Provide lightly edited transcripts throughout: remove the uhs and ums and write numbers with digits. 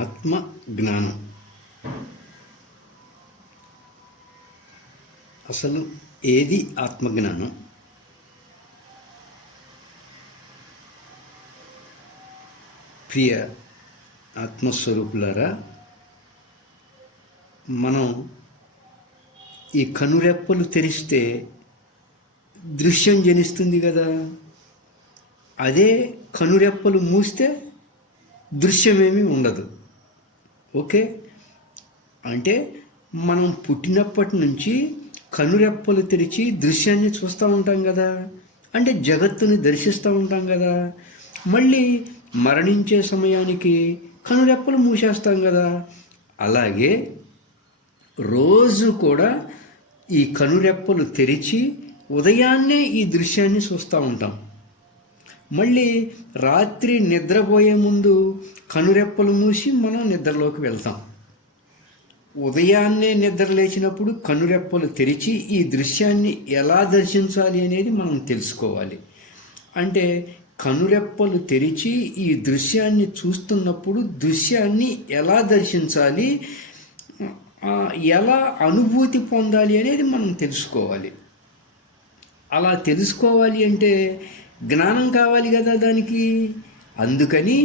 ఆత్మ జ్ఞానం అసలు ఏది ఆత్మజ్ఞానం? ప్రియ ఆత్మస్వరూపులారా, మనం ఈ కనురెప్పలు తెరిస్తే దృశ్యం జనిస్తుంది కదా. అదే కనురెప్పలు మూస్తే దృశ్యమేమీ ఉండదు. ఓకే, అంటే మనం పుట్టినప్పటి నుంచి కనురెప్పలు తెరిచి దృశ్యాన్ని చూస్తూ ఉంటాం కదా, అంటే జగత్తుని దర్శిస్తూ ఉంటాం కదా. మళ్ళీ మరణించే సమయానికి కనురెప్పలు మూసేస్తాం కదా. అలాగే రోజు కూడా ఈ కనురెప్పలు తెరిచి ఉదయాన్నే ఈ దృశ్యాన్ని చూస్తూ ఉంటాం. మళ్ళీ రాత్రి నిద్రపోయే ముందు కనురెప్పలు మూసి మనం నిద్రలోకి వెళ్తాం. ఉదయాన్నే నిద్ర లేచినప్పుడు కనురెప్పలు తెరిచి ఈ దృశ్యాన్ని ఎలా దర్శించాలి అనేది మనం తెలుసుకోవాలి. అంటే కనురెప్పలు తెరిచి ఈ దృశ్యాన్ని చూస్తున్నప్పుడు దృశ్యాన్ని ఎలా దర్శించాలి, ఎలా అనుభూతి పొందాలి అనేది మనం తెలుసుకోవాలి. అలా తెలుసుకోవాలి అంటే జ్ఞానం కావాలి కదా దానికి. అందుకని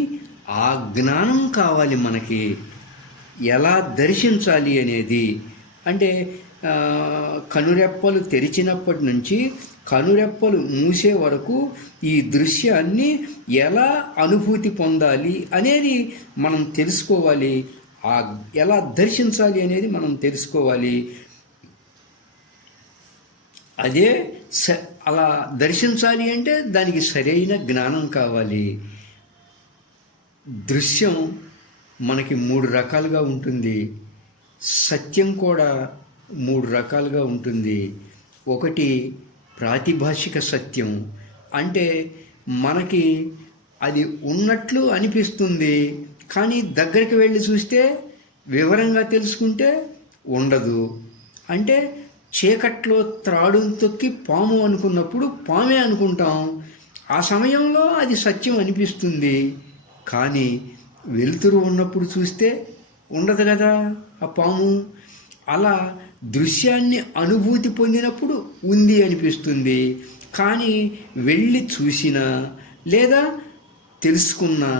ఆ జ్ఞానం కావాలి మనకి. ఎలా దర్శించాలి అనేది, అంటే కనురెప్పలు తెరిచినప్పటి నుంచి కనురెప్పలు మూసే వరకు ఈ దృశ్యాన్ని ఎలా అనుభూతి పొందాలి అనేది మనం తెలుసుకోవాలి. ఎలా దర్శించాలి అనేది మనం తెలుసుకోవాలి. అదే అలా దర్శించాలి అంటే దానికి సరైన జ్ఞానం కావాలి. దృశ్యం మనకి 3 రకాలుగా ఉంటుంది. సత్యం కూడా 3 రకాలుగా ఉంటుంది. ఒకటి ప్రాతిభాషిక సత్యం, అంటే మనకి అది ఉన్నట్లు అనిపిస్తుంది, కానీ దగ్గరికి వెళ్ళి చూస్తే వివరంగా తెలుసుకుంటే ఉండదు. అంటే చీకట్లో త్రాడును తొక్కి పాము అనుకున్నప్పుడు పామే అనుకుంటాం. ఆ సమయంలో అది సత్యం అనిపిస్తుంది, కానీ వెలుతురు ఉన్నప్పుడు చూస్తే ఉండదు కదా ఆ పాము. అలా దృశ్యాన్ని అనుభూతి పొందినప్పుడు ఉంది అనిపిస్తుంది, కానీ వెళ్ళి చూసినా లేదా తెలుసుకున్నా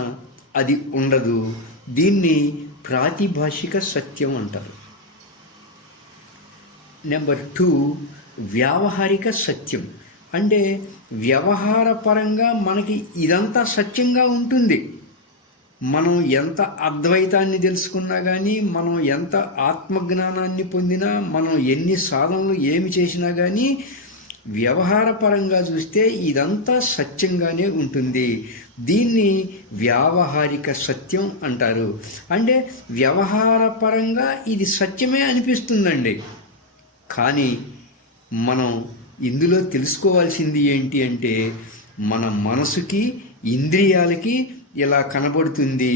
అది ఉండదు. దీన్ని ప్రాతిభాషిక సత్యం అంటారు. నెంబర్ 2 వ్యావహారిక సత్యం, అంటే వ్యవహారపరంగా మనకి ఇదంతా సత్యంగా ఉంటుంది. మనం ఎంత అద్వైతాన్ని తెలుసుకున్నా కానీ, మనం ఎంత ఆత్మజ్ఞానాన్ని పొందినా, మనం ఎన్ని సాధనలు ఏమి చేసినా కానీ వ్యవహారపరంగా చూస్తే ఇదంతా సత్యంగానే ఉంటుంది. దీన్ని వ్యావహారిక సత్యం అంటారు. అంటే వ్యవహారపరంగా ఇది సత్యమే అనిపిస్తుందండి, కానీ మనం ఇందులో తెలుసుకోవాల్సింది ఏంటి అంటే మన మనసుకి ఇంద్రియాలకి ఇలా కనబడుతుంది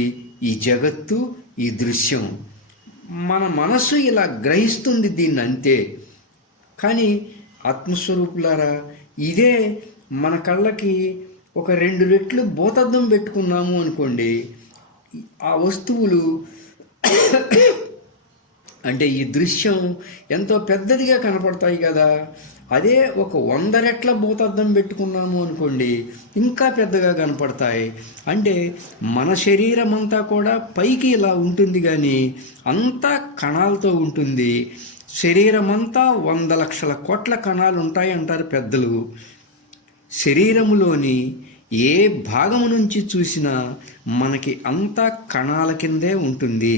ఈ జగత్తు, ఈ దృశ్యం. మన మనసు ఇలా గ్రహిస్తుంది దీన్ని, అంతే. కానీ ఆత్మస్వరూపులారా, ఇదే మన కళ్ళకి ఒక 2 రెట్లు భూతద్దం పెట్టుకున్నాము అనుకోండి, ఆ వస్తువులు అంటే ఈ దృశ్యం ఎంతో పెద్దదిగా కనపడతాయి కదా. అదే ఒక 100 రెట్ల భూతద్దం పెట్టుకున్నాము అనుకోండి, ఇంకా పెద్దగా కనపడతాయి. అంటే మన శరీరం అంతా కూడా పైకి ఇలా ఉంటుంది, కానీ అంతా కణాలతో ఉంటుంది. శరీరం అంతా 100 లక్షల కోట్ల కణాలు ఉంటాయి అంటారు పెద్దలు. శరీరములోని ఏ భాగము నుంచి చూసినా మనకి అంతా కణాల కిందే ఉంటుంది.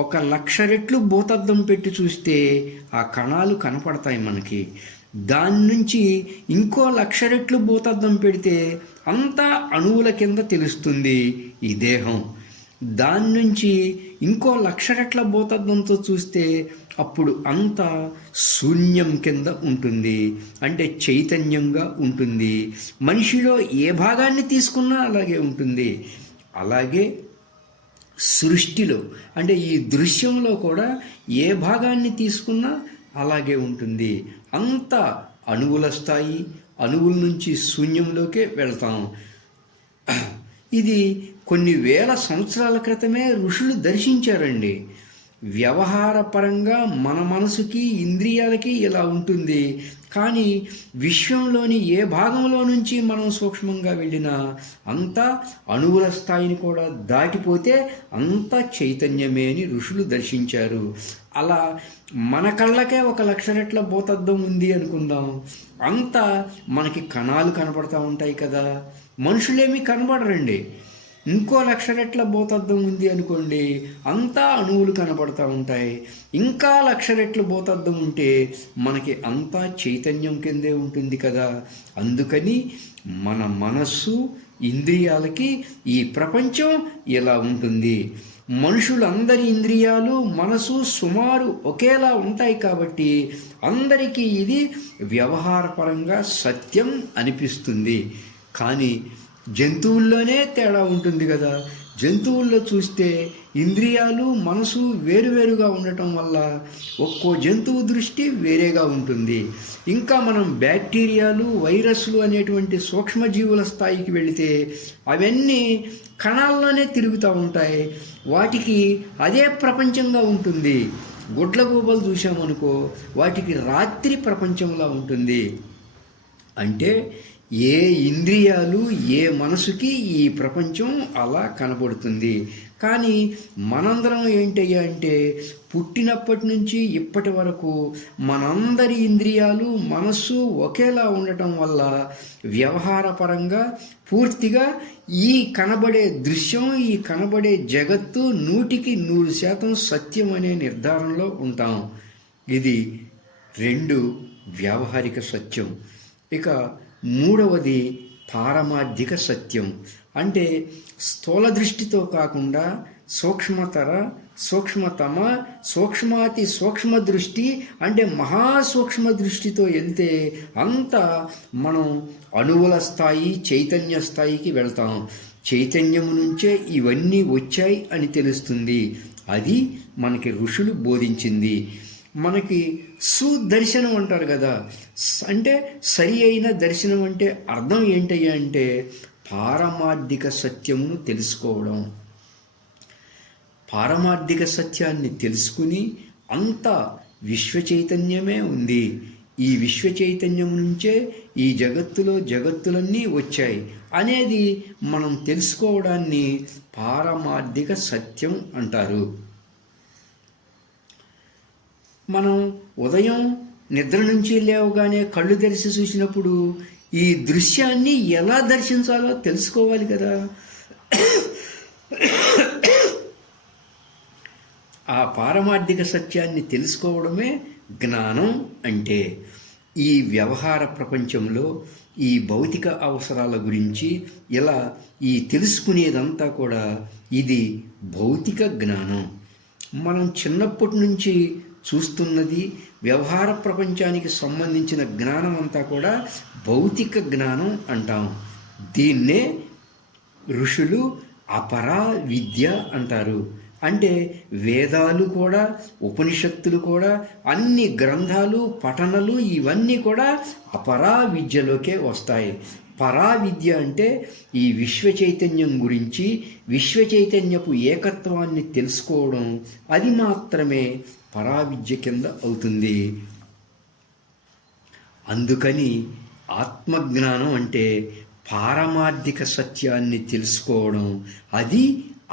1,00,000 రెట్లు భూతద్దం పెట్టి చూస్తే ఆ కణాలు కనపడతాయి మనకి. దాని నుంచి ఇంకో 1,00,000 రెట్లు భూతద్దం పెడితే అంతా అణువుల కింద తెలుస్తుంది ఈ దేహం. దాని నుంచి ఇంకో 1,00,000 రెట్ల భూతద్దంతో చూస్తే అప్పుడు అంతా శూన్యం కింద ఉంటుంది, అంటే చైతన్యంగా ఉంటుంది. మనిషిలో ఏ భాగాన్ని తీసుకున్నా అలాగే ఉంటుంది. అలాగే సృష్టిలో, అంటే ఈ దృశ్యంలో కూడా ఏ భాగాన్ని తీసుకున్నా అలాగే ఉంటుంది. అంతా అణువుల స్థాయి, అణువుల నుంచి శూన్యంలోకే వెళ్తాం. ఇది కొన్ని వేల సంవత్సరాల క్రితమే ఋషులు దర్శించారండి. వ్యవహారపరంగా మన మనసుకి ఇంద్రియాలకి ఇలా ఉంటుంది, కానీ విశ్వంలోని ఏ భాగంలో నుంచి మనం సూక్ష్మంగా వెళ్ళినా అంతా అణువుల స్థాయిని కూడా దాటిపోతే అంతా చైతన్యమే అని ఋషులు దర్శించారు. అలా మన కళ్ళకే 1,00,000 రెట్ల భూతద్దం ఉంది అనుకుందాం, అంతా మనకి కణాలు కనపడతా ఉంటాయి కదా, మనుషులేమీ కనపడరండి. ఇంకో 1,00,000 రెట్ల భూతద్దం ఉంది అనుకోండి, అంతా అణువులు కనపడతా ఉంటాయి. ఇంకా 1,00,000 రెట్లు భూతద్దం ఉంటే మనకి అంతా చైతన్యం కిందే ఉంటుంది కదా. అందుకని మన మనస్సు ఇంద్రియాలకి ఈ ప్రపంచం ఇలా ఉంటుంది. మనుషులందరి ఇంద్రియాలు మనసు సుమారు ఒకేలా ఉంటాయి కాబట్టి అందరికీ ఇది వ్యవహారపరంగా సత్యం అనిపిస్తుంది. కానీ జంతువుల్లోనే తేడా ఉంటుంది కదా. జంతువుల్లో చూస్తే ఇంద్రియాలు మనసు వేరువేరుగా ఉండటం వల్ల ఒక్కో జంతువు దృష్టి వేరేగా ఉంటుంది. ఇంకా మనం బ్యాక్టీరియాలు, వైరస్లు అనేటువంటి సూక్ష్మజీవుల స్థాయికి వెళితే అవన్నీ కణాల్లోనే తిరుగుతూ ఉంటాయి, వాటికి అదే ప్రపంచంగా ఉంటుంది. గుడ్లగూబలు చూసామనుకో, వాటికి రాత్రి ప్రపంచంలా ఉంటుంది. అంటే ఏ ఇంద్రియాలు ఏ మనసుకి ఈ ప్రపంచం అలా కనబడుతుంది. కానీ మనందరం ఏంటయ్యా అంటే పుట్టినప్పటి నుంచి ఇప్పటి వరకు మనందరి ఇంద్రియాలు మనస్సు ఒకేలా ఉండటం వల్ల వ్యవహారపరంగా పూర్తిగా ఈ కనబడే దృశ్యం, ఈ కనబడే జగత్తు 100% సత్యం అనే నిర్ధారణలో ఉంటాం. ఇది 2 వ్యావహారిక సత్యం. ఇక మూడవది పారమార్థిక సత్యం. అంటే స్థూల దృష్టితో కాకుండా సూక్ష్మతర, సూక్ష్మతమ, సూక్ష్మాతి సూక్ష్మ దృష్టి అంటే మహాసూక్ష్మ దృష్టితో వెళ్తే అంతా మనం అణువుల స్థాయి, చైతన్య స్థాయికి వెళ్తాం. చైతన్యము నుంచే ఇవన్నీ వచ్చాయి అని తెలుస్తుంది. అది మనకి ఋషులు బోధించింది. మనకి సుదర్శనం అంటారు కదా, అంటే సరి అయిన దర్శనం అంటే అర్థం ఏంటయ్యా అంటే పారమార్థిక సత్యమును తెలుసుకోవడం. పారమార్థిక సత్యాన్ని తెలుసుకుని అంతా విశ్వ చైతన్యమే ఉంది, ఈ విశ్వ చైతన్యం నుంచే ఈ జగత్తులో జగత్తులన్నీ వచ్చాయి అనేది మనం తెలుసుకోవడాన్ని పారమార్థిక సత్యం అంటారు. మనం ఉదయం నిద్ర నుంచి లేవగానే కళ్ళు తెరిచి చూసినప్పుడు ఈ దృశ్యాన్ని ఎలా దర్శించాలో తెలుసుకోవాలి కదా. ఆ పారమార్థిక సత్యాన్ని తెలుసుకోవడమే జ్ఞానం అంటే. ఈ వ్యవహార ప్రపంచంలో ఈ భౌతిక అవసరాల గురించి ఇలా ఈ తెలుసుకునేదంతా కూడా ఇది భౌతిక జ్ఞానం. మనం చిన్నప్పటి నుంచి చూస్తున్నది వ్యవహార ప్రపంచానికి సంబంధించిన జ్ఞానం అంతా కూడా భౌతిక జ్ఞానం అంటాం. దీన్నే ఋషులు అపరా విద్య అంటారు. అంటే వేదాలు కూడా, ఉపనిషత్తులు కూడా, అన్ని గ్రంథాలు, పఠనలు ఇవన్నీ కూడా అపరా విద్యలోకే వస్తాయి. పరా విద్య అంటే ఈ విశ్వ చైతన్యం గురించి, విశ్వ చైతన్యపు ఏకత్వాన్ని తెలుసుకోవడం, అది మాత్రమే పరావిద్య కింద అవుతుంది. అందుకని ఆత్మజ్ఞానం అంటే పారమార్థిక సత్యాన్ని తెలుసుకోవడం, అది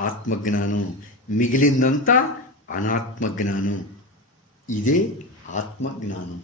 ఆత్మజ్ఞానం. మిగిలిందంతా అనాత్మజ్ఞానం. ఇదే ఆత్మజ్ఞానం.